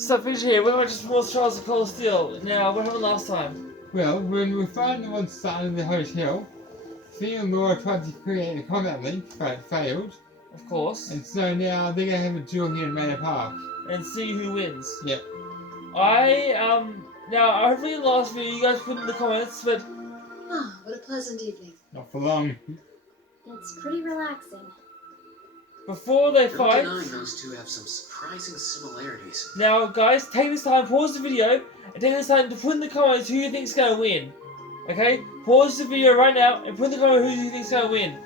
So finish here. We're just more Trials of Cold Steel. Now, what happened last time? Well, when we found them on side of the hotel, Theodore tried to create a combat link, but failed. Of course. And so now they're gonna have a duel here in Manor Park. And see who wins. Yep. Now, hopefully in the last video you guys put in the comments, but... Ah, what a pleasant evening. Not for long. It's pretty relaxing. Before they No fight... denying those two have some surprising similarities. Now, guys, take this time, pause the video, and take this time to put in the comments who you think's gonna win. Okay? Pause the video right now, and put in the comments who you think's gonna win.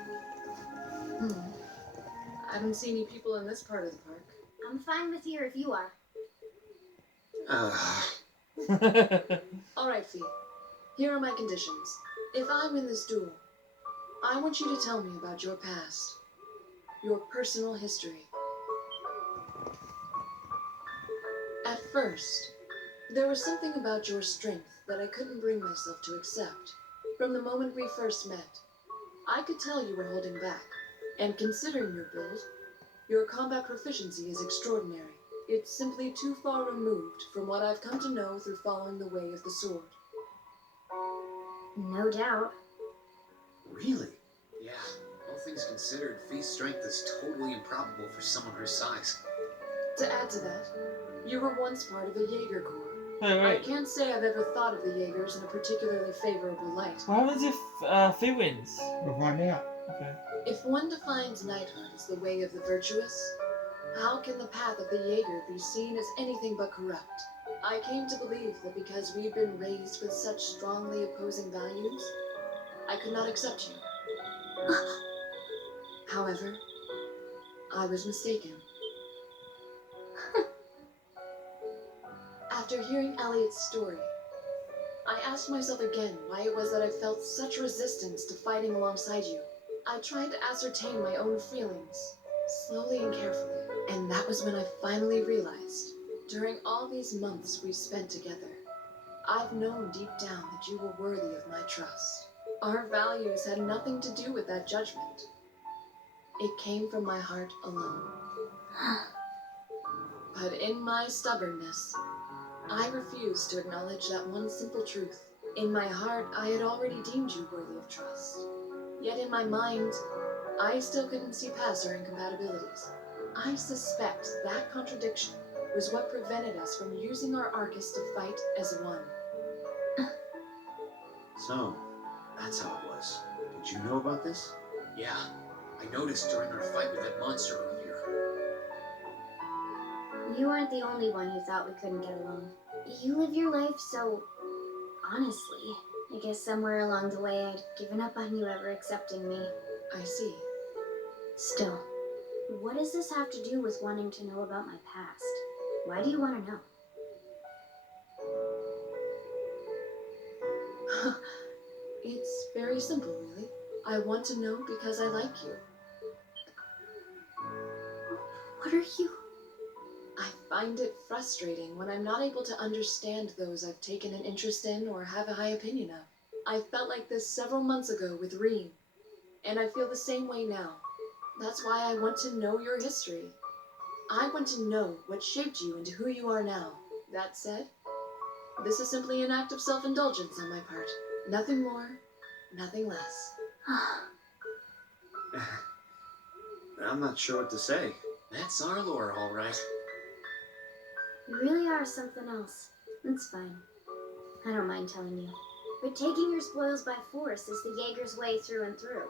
I don't see any people in this part of the park. I'm fine with here if you are. Alright, Fee. Here are my conditions. If I win this duel, I want you to tell me about your past. Your personal history. At first, there was something about your strength that I couldn't bring myself to accept. From the moment we first met, I could tell you were holding back. And considering your build, your combat proficiency is extraordinary. It's simply too far removed from what I've come to know through following the way of the sword. No doubt. Really? Yeah, all things considered, Fee's strength is totally improbable for someone her size. To add to that, you were once part of a Jaeger Corps. Wait, I wait. can't say I've ever thought of the Jaegers in a particularly favorable light. What happens if Fee wins? We'll find out. Okay. If one defines knighthood as the way of the virtuous, how can the path of the Jaeger be seen as anything but corrupt? I came to believe that because we've been raised with such strongly opposing values, I could not accept you. However, I was mistaken. After hearing Elliot's story, I asked myself again why it was that I felt such resistance to fighting alongside you. I tried to ascertain my own feelings, slowly and carefully, and that was when I finally realized, during all these months we spent together, I've known deep down that you were worthy of my trust. Our values had nothing to do with that judgment. It came from my heart alone. But in my stubbornness, I refused to acknowledge that one simple truth. In my heart, I had already deemed you worthy of trust. Yet in my mind, I still couldn't see past our incompatibilities. I suspect that contradiction was what prevented us from using our Arcus to fight as one. So, that's how it was. Did you know about this? Yeah, I noticed during our fight with that monster earlier. You aren't the only one who thought we couldn't get along. You live your life so honestly. I guess somewhere along the way I'd given up on you ever accepting me. I see. Still, what does this have to do with wanting to know about my past? Why do you want to know? It's very simple, really. I want to know because I like you. What are you? I find it frustrating when I'm not able to understand those I've taken an interest in or have a high opinion of. I felt like this several months ago with Reem, and I feel the same way now. That's why I want to know your history. I want to know what shaped you into who you are now. That said, this is simply an act of self-indulgence on my part. Nothing more, nothing less. I'm not sure what to say. That's our lore, all right. You really are something else. It's fine. I don't mind telling you. But taking your spoils by force is the Jaeger's way through and through.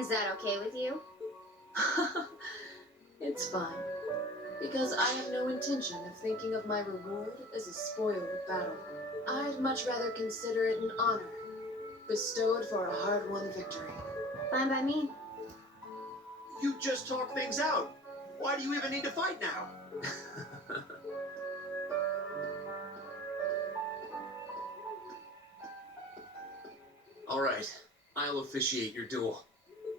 Is that okay with you? It's fine, because I have no intention of thinking of my reward as a spoiled battle. I'd much rather consider it an honor, bestowed for a hard-won victory. Fine by me. You just talk things out. Why do you even need to fight now? All right, I'll officiate your duel.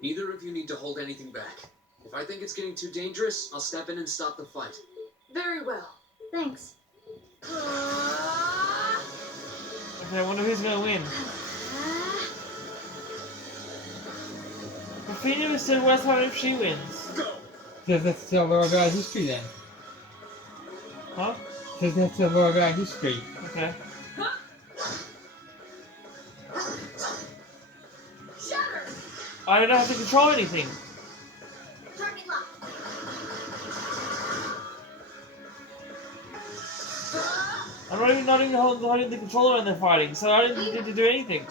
Neither of you need to hold anything back. If I think it's getting too dangerous, I'll step in and stop the fight. Very well. Thanks. Okay, I wonder who's gonna win. Athena was said what's happening if she wins. Go! Let's tell her about history then. Huh? Because that's a more of our history. Okay. Shatter! I don't have to control anything. Target lock. I'm not even holding the controller when they're fighting, so I didn't need to do anything.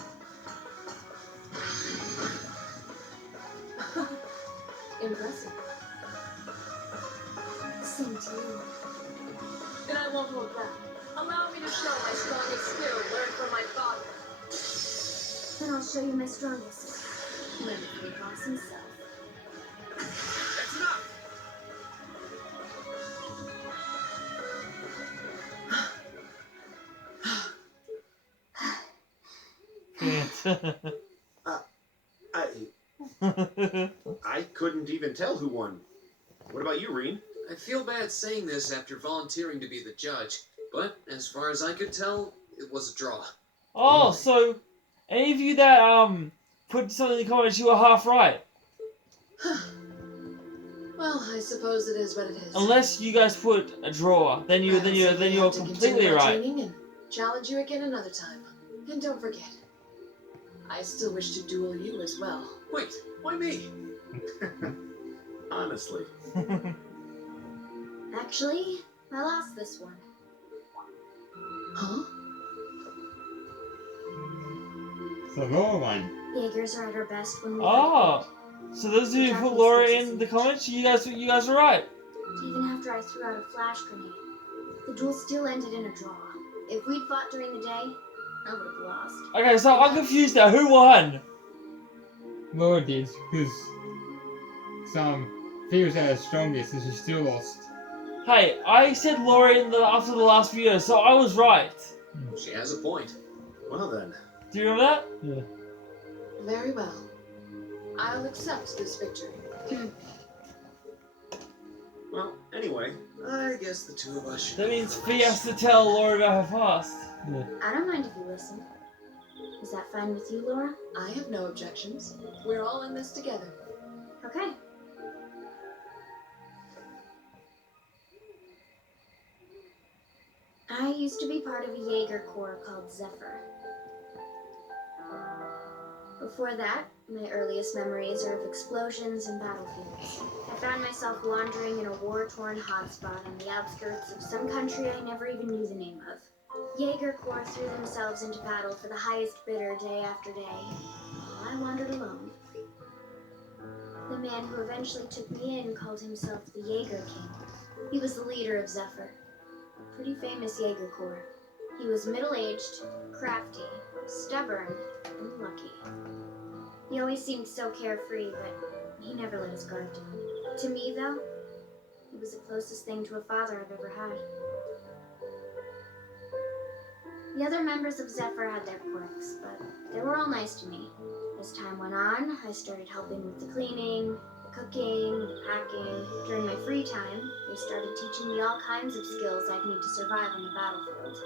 Impressive. Same to you. Then I won't hold back. Allow me to show my strongest skill learned from my father. Then I'll show you my strongest. Learn from the boss himself. That's enough! I couldn't even tell who won. What about you, Reen? I feel bad saying this after volunteering to be the judge, but as far as I could tell, it was a draw. Oh, so any of you that put something in the comments, you were half right. Well, I suppose it is what it is. Unless you guys put a draw, then you're completely right. And challenge you again another time. And don't forget, I still wish to duel you as well. Wait, why me? Honestly. Actually, I lost this one. Huh? The lower one. Jaegers are at our best when we Oh, so those of you who put Laura in the comments, you guys were right. Even after I threw out a flash grenade, the duel still ended in a draw. If we'd fought during the day, I would have lost. Okay, so I'm confused now. Who won? Laura did, because Fee was at her strongest and she still lost. Hey, I said Laura after the last video, so I was right. She has a point. Well then. Do you remember that? Yeah. Very well. I'll accept this victory. Well, anyway. I guess the two of us should. That means Fee has to tell Laura about her past. I don't mind if you listen. Is that fine with you, Laura? I have no objections. We're all in this together. Okay. I used to be part of a Jaeger Corps called Zephyr. Before that, my earliest memories are of explosions and battlefields. I found myself wandering in a war-torn hotspot on the outskirts of some country I never even knew the name of. Jaeger Corps threw themselves into battle for the highest bidder day after day, while I wandered alone. The man who eventually took me in called himself the Jaeger King. He was the leader of Zephyr, a pretty famous Jaeger Corps. He was middle-aged, crafty, stubborn, and lucky. He always seemed so carefree, but he never let his guard down. To me, though, he was the closest thing to a father I've ever had. The other members of Zephyr had their quirks, but they were all nice to me. As time went on, I started helping with the cleaning, the cooking, the packing. During my free time, they started teaching me all kinds of skills I'd need to survive on the battlefield.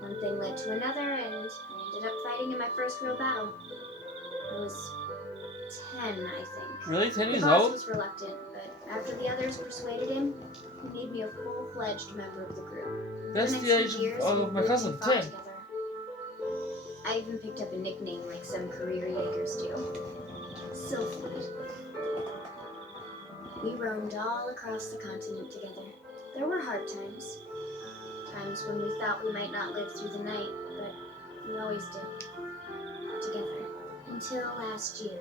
One thing led to another, and I ended up fighting in my first real battle. I was 10, I think. Really? 10 The years boss old? was reluctant, but after the others persuaded him, he made me a full-fledged member of the group. That's For the next age few years, of we my lived cousin, and fought 10. together. I even picked up a nickname like some career Jaegers do. Sylphid. We roamed all across the continent together. There were hard times. Times when we thought we might not live through the night, but we always did. Together. Until last year,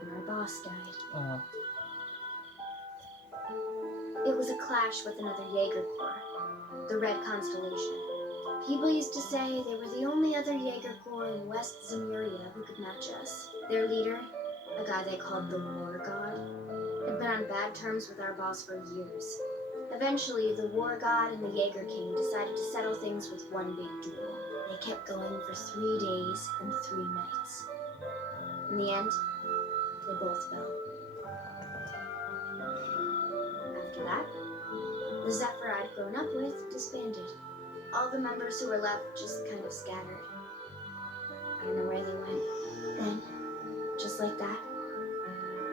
when our boss died. It was a clash with another Jaeger Corps, the Red Constellation. People used to say they were the only other Jaeger Corps in West Zemuria who could match us. Their leader, a guy they called the War God, had been on bad terms with our boss for years. Eventually, the War God and the Jaeger King decided to settle things with one big duel. They kept going for 3 days and 3 nights. In the end, they both fell. After that, the Zephyr I'd grown up with disbanded. All the members who were left just kind of scattered. I don't know where they went. Then, just like that,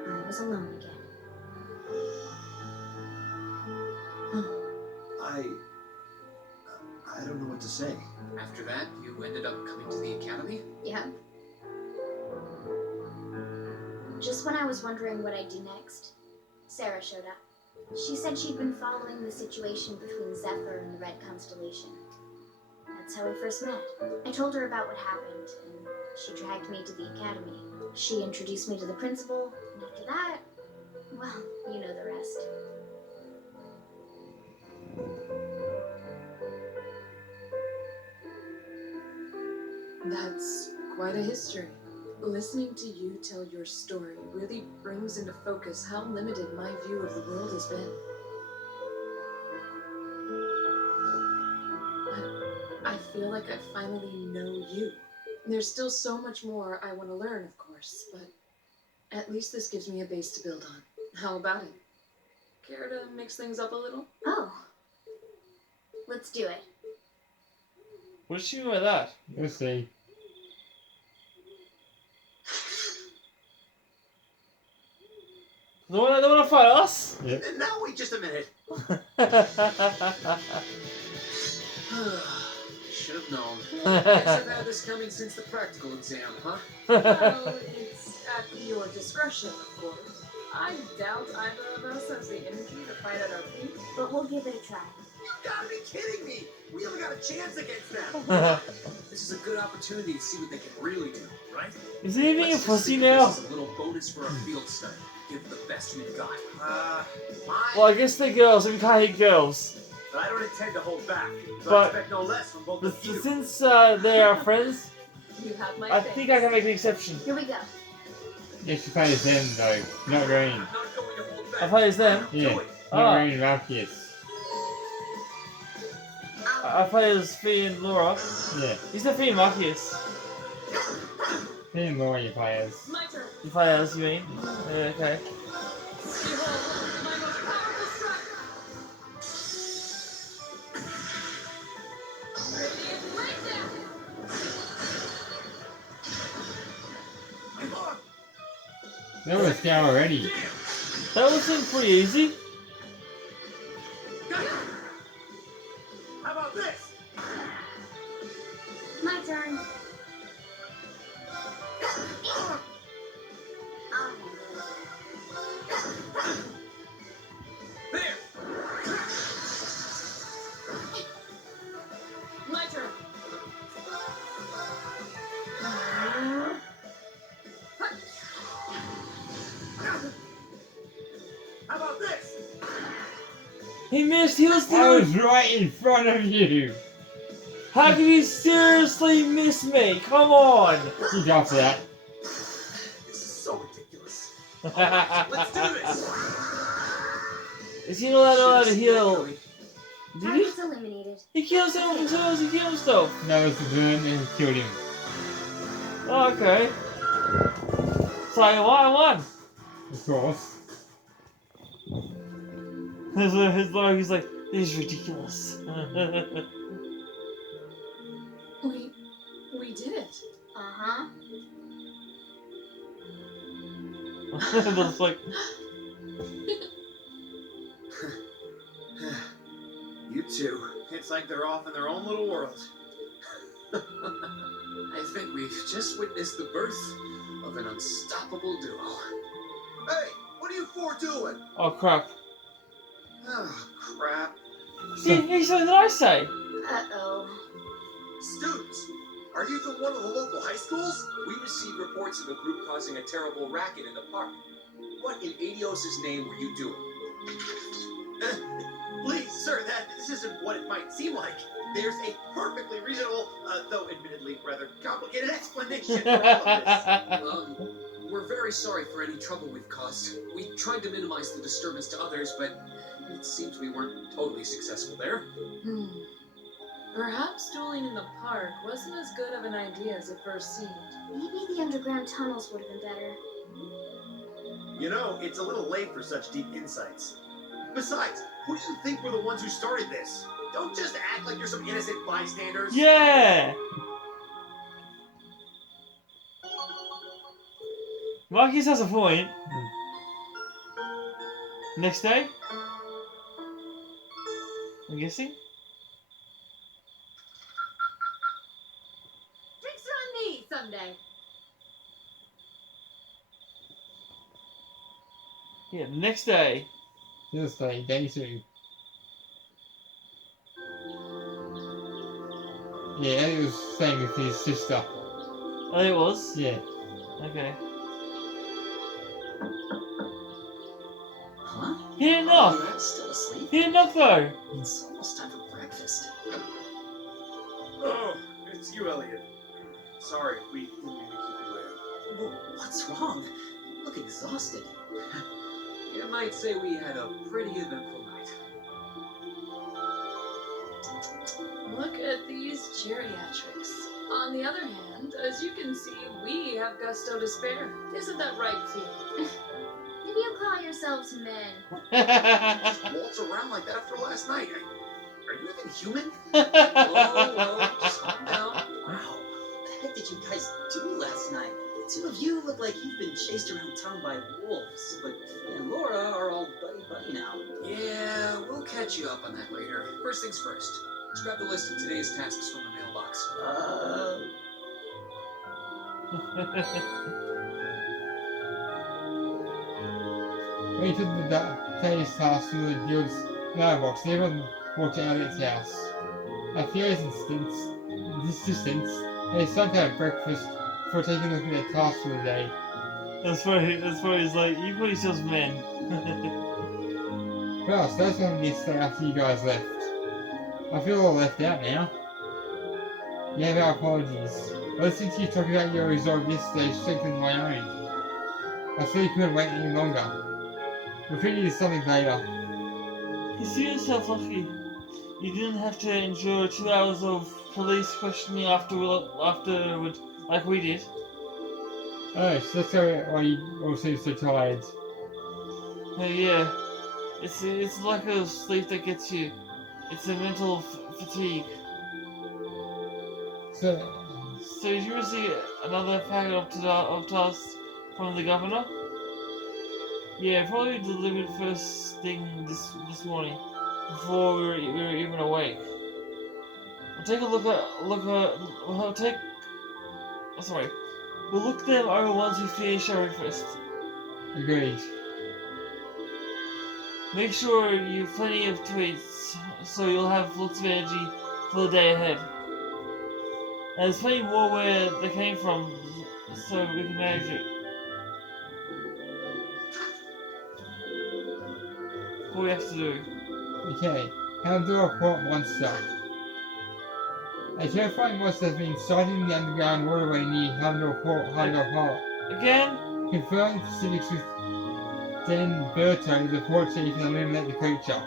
I was alone again. I don't know what to say. After that, you ended up coming to the academy? Yeah. Just when I was wondering what I'd do next, Sarah showed up. She said she'd been following the situation between Zephyr and the Red Constellation. That's how we first met. I told her about what happened, and she dragged me to the academy. She introduced me to the principal, and after that, well, you know the rest. That's quite a history. Listening to you tell your story really brings into focus how limited my view of the world has been. I feel like I finally know you. There's still so much more I want to learn, of course, but at least this gives me a base to build on. How about it? Care to mix things up a little? Oh. Let's do it. What does she mean by that? You'll see. They wanna fight us? Yep. Now wait just a minute. Should have known. Guess I've had this coming since the practical exam, huh? Well, it's at your discretion, of course. I doubt either of us has the energy to fight at our peak. But we'll give it a try. You gotta be kidding me! We haven't got a chance against them! This is a good opportunity to see what they can really do, right? Is he being a Let's just pussy think of now? this as a little bonus for our field study. Give it the best we've got. Well, I guess they're girls, and we can't hate girls. But I don't intend to hold back. So But- I expect no less from both of you. Since they are friends, You have my I thanks. think I can make an exception. Here we go. You should play as them though, not Rain. I'm not going to hold back. I play as them. Do Yeah, it. not Ah. Rain and Marcus. I play as Fee and Laura. Yeah, He's the Fee and Marcus. me and Laura you play as. My turn. You play as, you mean? Okay. Behold, my most powerful strike. Radiant breakdown. Come on. That was down already. That was pretty easy. How about this? My turn. There. My turn. How about this? He missed. He was I was doing. right in front of you. How can you seriously miss me? Come on. You got for that. This is so ridiculous. Let's do this. Is he not allowed to heal? Did he? Target's eliminated. He kills himself. He kills himself. That was the burn and killed him. Oh, okay. So I won. Of course. His dog is like, this is ridiculous. We did it. Uh-huh. That's like, You two. It's like they're off in their own little world. I think we've just witnessed the birth of an unstoppable duo. Hey, what are you four doing? oh crap. Oh, crap. See, he said, did I say? Uh-oh. Students, are you from one of the local high schools? We received reports of a group causing a terrible racket in the park. What in Adios' name were you doing? Please, sir, this isn't what it might seem like. There's a perfectly reasonable, though admittedly rather complicated explanation for all of this. We're very sorry for any trouble we've caused. We tried to minimize the disturbance to others, but it seems we weren't totally successful there. Perhaps dueling in the park wasn't as good of an idea as it first seemed. Maybe the underground tunnels would have been better. You know, it's a little late for such deep insights. Besides, who do you think were the ones who started this? Don't just act like you're some innocent bystanders. Yeah! Marcus has a point. Next day? I'm guessing. Drinks are on me someday. Yeah, the next day. Thursday, day 2. Yeah, Elliot was staying with his sister. Oh, it was? Yeah. Okay. Huh? He didn't knock! You're still asleep? He didn't knock though! It's almost time for breakfast. Oh, it's you, Elliot. Sorry, we didn't mean to keep you waiting. Well, what's wrong? You look exhausted. You might say we had a pretty eventful night. Look at these geriatrics. On the other hand, as you can see, we have gusto to spare. Isn't that right, Fee? If you call yourselves men, Waltz around like that after last night. Are you even human? Whoa, just calm down. Wow. What the heck did you guys do last night? The two of you look like you've been chased around town by wolves, but Fee and Laura are all buddy-buddy now. Yeah, we'll catch you up on that later. First things first. Let's grab the list of today's tasks from the mailbox. We took the day's task to the guild's mailbox. Everyone walked to Elliot's house. A few distance, they decided to have breakfast before taking a look at their tasks for the day. That's why he's like, you call yourselves men. Well, so that's what I'm going to say after you guys left. I feel all left out now. You have our apologies. Listening to you talk about your resolve yesterday strengthened my own. I really couldn't wait any longer. We'll treat you to something later. Consider yourself lucky. You didn't have to endure 2 hours of police questioning afterward like we did. Oh, so that's why you all seem so tired. Oh yeah, it's like a sleep that gets you. It's a mental fatigue. So, Did you receive another packet of tasks from the governor? Yeah, probably delivered first thing this morning, before we were even awake. We'll take a look at we'll look them over once we finish our breakfast. agreed. Make sure you have plenty of tweets, so you'll have lots of energy for the day ahead. And there's plenty more where they came from, so we can manage it. What we have to do. Okay, Houndor Port Monster. A terrifying monster has been sighted in the underground waterway near Houndor Port. Again? Confirm specifics with Dan Berto, the port chief, and eliminate the creature.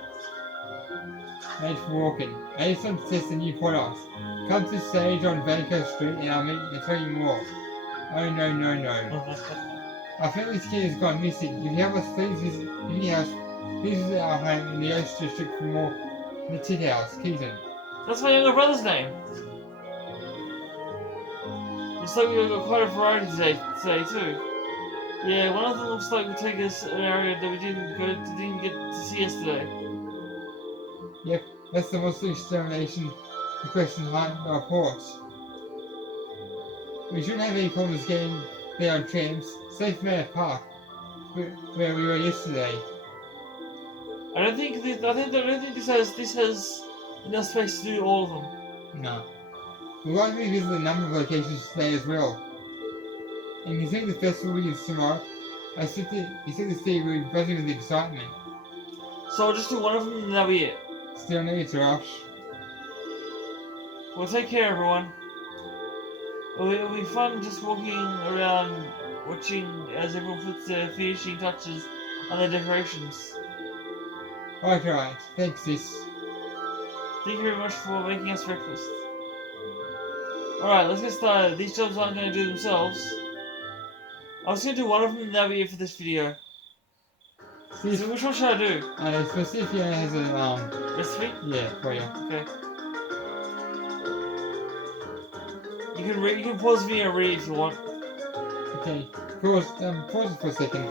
Made for walking. I just want to test a new product. Come to the stage on Vaco Street and I'll meet you and tell you more. Oh no. Our family's kid has gone missing. If you have us, please visit our home in the Oast District for more. The Tit House, Keaton. That's my younger brother's name. Looks like we've got quite a variety today too. Yeah, one of them looks like will take us an area that we didn't get to see yesterday. Yep, that's the monster extermination request in our port. We shouldn't have any problems getting there on trams. Safe Manor Park, where we were yesterday. I don't think this has enough space to do all of them. No. We'll likely visit a number of locations today as well. And considering the festival begins tomorrow, I expect to see we're buzzing with excitement. So I'll just do one of them and that'll be it. Still need to rush. Well, take care, everyone. It'll be fun just walking around, watching as everyone puts their finishing touches on their decorations. Right. Thanks, sis. Thank you very much for making us breakfast. Alright, let's get started. These jobs aren't going to do themselves. I was going to do one of them and that'll be it for this video. See, So which one should I do? Specific has a, Recipe? yeah, for you. Okay. You can pause the video and read if you want. Okay, pause it for a second.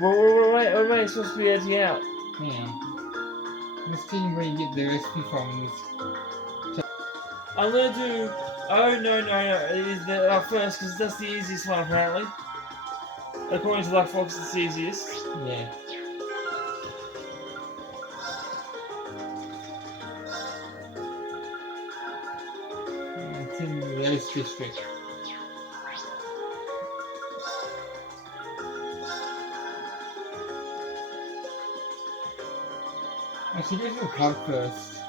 What am I supposed to be editing out? Hang on. Let's see where you get the recipe from. I'm gonna do. Oh no! It is the first because that's the easiest one apparently. According to Black Fox, it's the easiest. Yeah. It's in the Rose District. I should go to the pub first.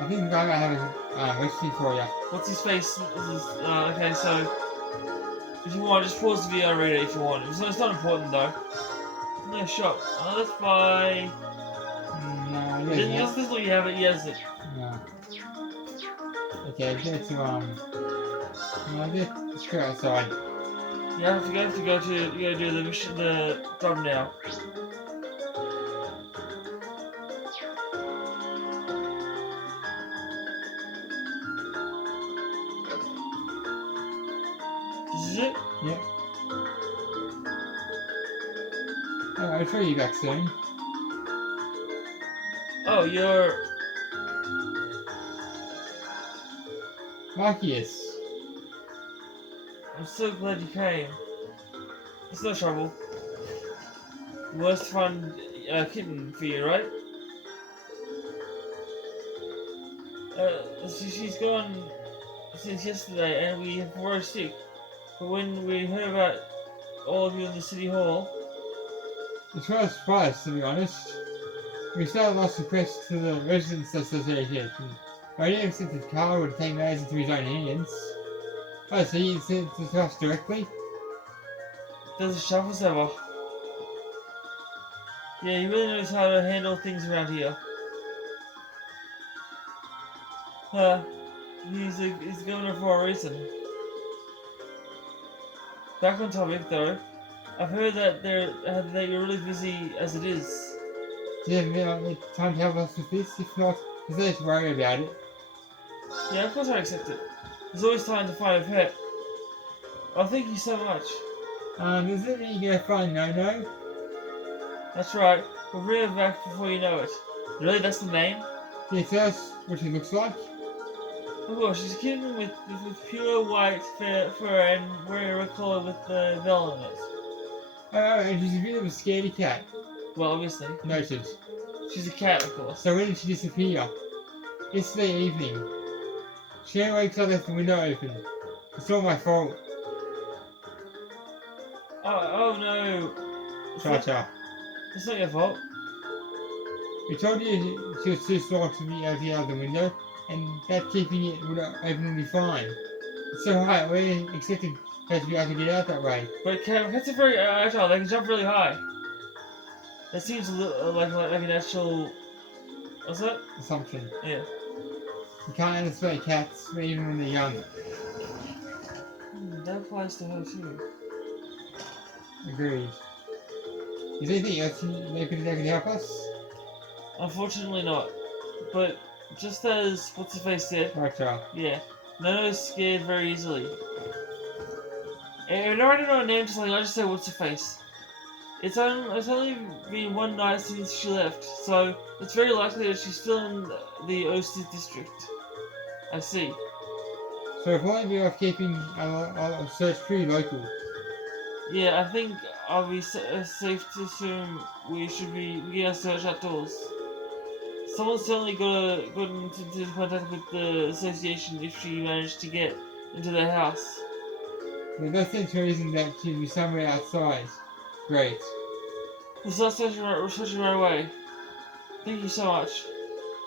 I think the guy might have a recipe for you. What's his face? Okay, so if you want, just pause the video and read it if you want. It's not important though. No shop. Let's buy. No, This is what you have it. Yes, it. No. Okay, go to no, let's go outside. You have to go to do the mission, the job now. This is it? Yeah. I'll show you back soon. Oh, you're. Marcus. I'm so glad you came. It's no trouble. Worst fun kitten for you, right? She's gone since yesterday and we were sick. But when we heard about all of you in the city hall, It's quite a surprise, to be honest. We started lost request to the Residents Association. I didn't accept that Carl would take matters into his own hands. Oh, so he sent it to us directly? there's a shuffle server. Yeah, he really knows how to handle things around here. He's governor for a reason. Back on topic though, I've heard that that you're really busy as it is. Do you have time to help us with this? If not, there's no need to worry about it. Yeah, of course I accept it. There's always time to find a pet. Oh, thank you so much. Is it that you go find No-No? That's right, we'll bring her back before you know it. Really, that's the name? Can you tell us what she looks like? Of course, she's a kitten with pure white fur and wearing a red collar with the bell on it. Oh, and she's a bit of a scaredy cat. Well, obviously. Noted. She's a cat, of course. So when did she disappear? Yesterday evening. She only wakes up left the window open. It's all my fault. Oh no. Cha-cha. It's not your fault. We told you she was too small to be out the other window, and that keeping it would open would be fine. It's so high, we accepted her to be able to get out that way. But cats are very agile, they can jump really high. That seems a little like a natural... What's that? Assumption. Yeah. You can't understand cats, even when they're young. That applies to her too. Agreed. Is there anything else they could help us? Unfortunately not. But just as What's-Her-Face said, Cha-cha. yeah, Nono's scared very easily. And I already know her name to something, I just say What's-Her-Face. It's only been one night since she left, so it's very likely that she's still in the Oster district. I see. So if only be off keeping our search pretty local. Yeah, I think I'll be safe to assume we should be beginning our search outdoors. Someone's certainly got into contact with the association if she managed to get into their house. There's no sense reason that she'd be somewhere outside. Great. We'll start searching right away. Thank you so much.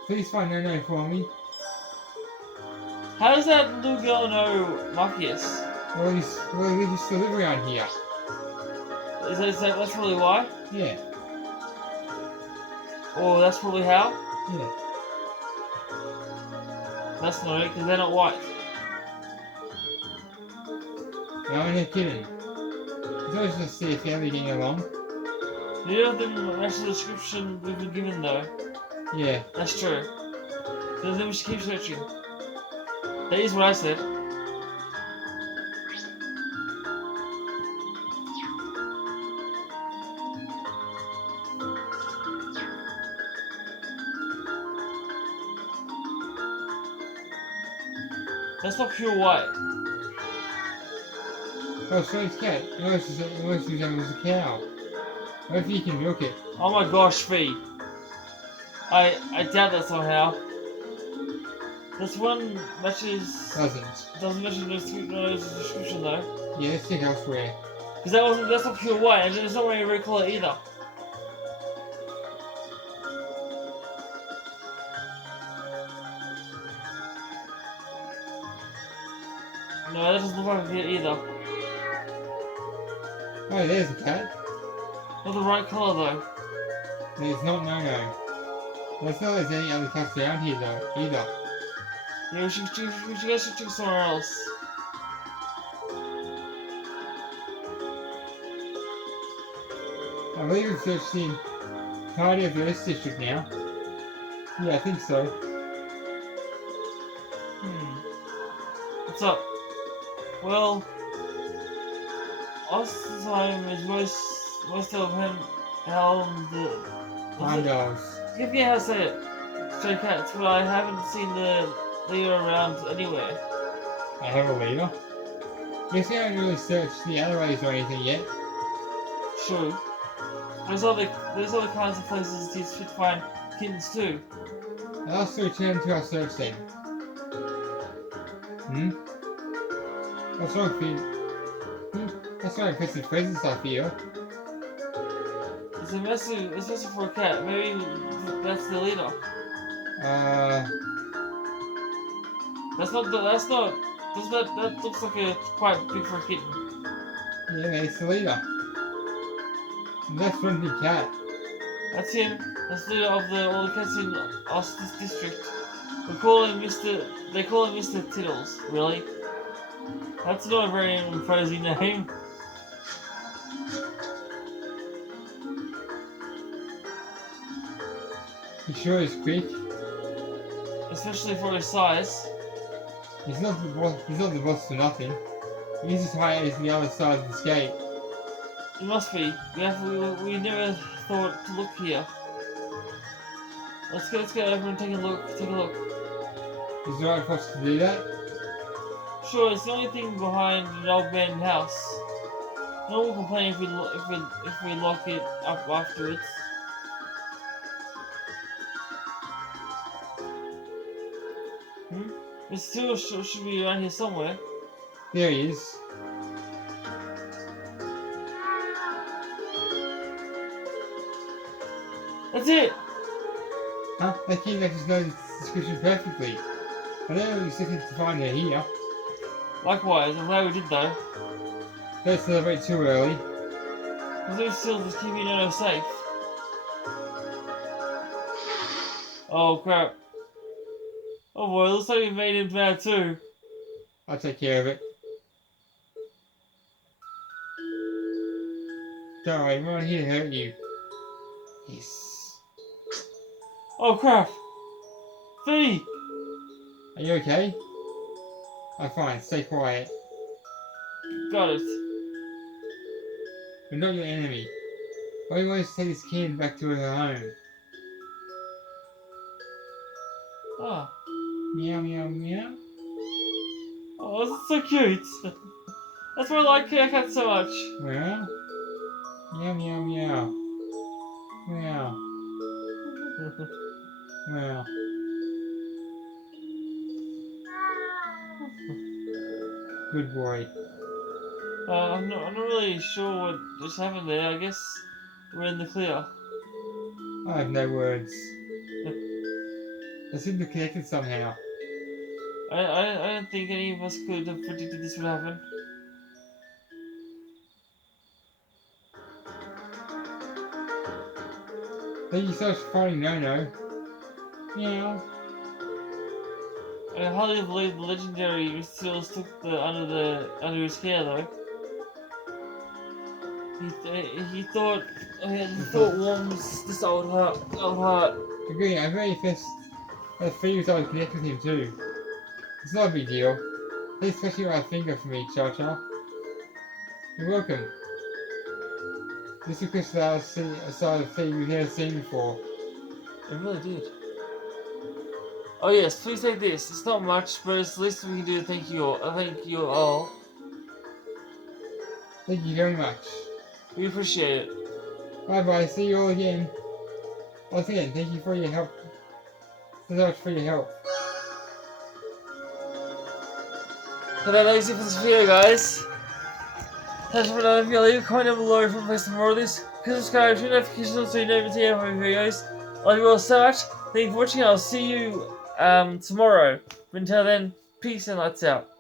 Please find No-No for me. How does that little girl know Marcus? Well, we just live around here. Is that's probably why? Yeah. Or that's probably how? Yeah. That's not it, because they're not white. No, I'm not kidding. It's always just to see if they're getting along. Neither of them match the description we've been given though. Yeah. That's true. So then we should keep searching. That is what I said. That's not pure white. Oh, strange cat. It almost resembles a cow. What if you can milk it? Oh my gosh, Fee. I doubt that somehow. This one matches. Doesn't match the description though. Yeah, let's check elsewhere. Because that's not pure white, and it's not wearing a red collar either. No, that doesn't look like it either. Oh, there's a cat. Not the right color though. There's not no. There's not there's any other cats around here though, either. Yeah, we should go check somewhere else. I believe we've searched the entirety of the East District now. Yeah, I think so. What's up? Well, Ostenheim is most of him how the Hondos. I forget how to say it. Stray cats, but I haven't seen the leader around anywhere. I have a leader. Guess we haven't really searched the alleyways or anything yet. True. There's other kinds of places you should find kittens too. I'll also return to our search then. What's wrong, Finn? That's not impressive presence, I feel. It's massive for a cat. Maybe that's the leader. That looks like a quite big for a kitten. Yeah, it's the leader. And that's one big cat. That's him. That's the leader of all the cats in this district. They call him Mr. Tiddles. Really? That's not a very imposing name. He sure is quick. Especially for his size. He's not the boss for nothing. He's as high as the other side of this gate. It must be. We never thought to look here. Let's go over and take a look. Is it right for us to do that? Sure, it's the only thing behind an old abandoned house. No one will complain if we lock it up afterwards. Mr. Tiddle should be around here somewhere. There he is. That's it! Huh? That kid matches knows the description perfectly. I don't know expected to find her here. Likewise, I'm glad we did though. Don't celebrate too early. Those seals is keeping Nono safe. Oh crap. Oh boy, it looks like we made him mad too. I'll take care of it. Don't worry, we're not here to hurt you. Yes. Oh crap! Fee! Are you okay? I'm fine, stay quiet. Got it. We're not your enemy. All we want is to take this kid back to her home. Ah. Meow meow meow. Oh, this is so cute. That's why I like cats so much. Well, meow meow meow. Meow. Meow. Good boy. I'm not really sure what just happened there. I guess we're in the clear. I have no words. They seem to be connected somehow. I don't think any of us could have predicted this would happen. Thank you so much for finding No-No. Meow. I hardly believe the legendary Mr. Tiddles took under his care though. He thought warms this old heart. Agree, I'm very first I feel I would connect with him too. It's not a big deal. Please touch your right finger for me, Cha-Cha. You're welcome. This requested a side of thing you've never seen before. It really did. Oh yes, please take this. It's not much, but it's the least we can do to thank you all. Thank you all. Thank you very much. We appreciate it. Bye bye, see you all again. Once again, thank you for your help. So much for your help. So that's it for this video, guys. Thanks for another video. Leave a comment down below if you want to more of this. Please subscribe, turn notifications so you never see any of my videos. I love you all so much. Thank you for watching. I'll see you tomorrow. But until then, peace and lights out.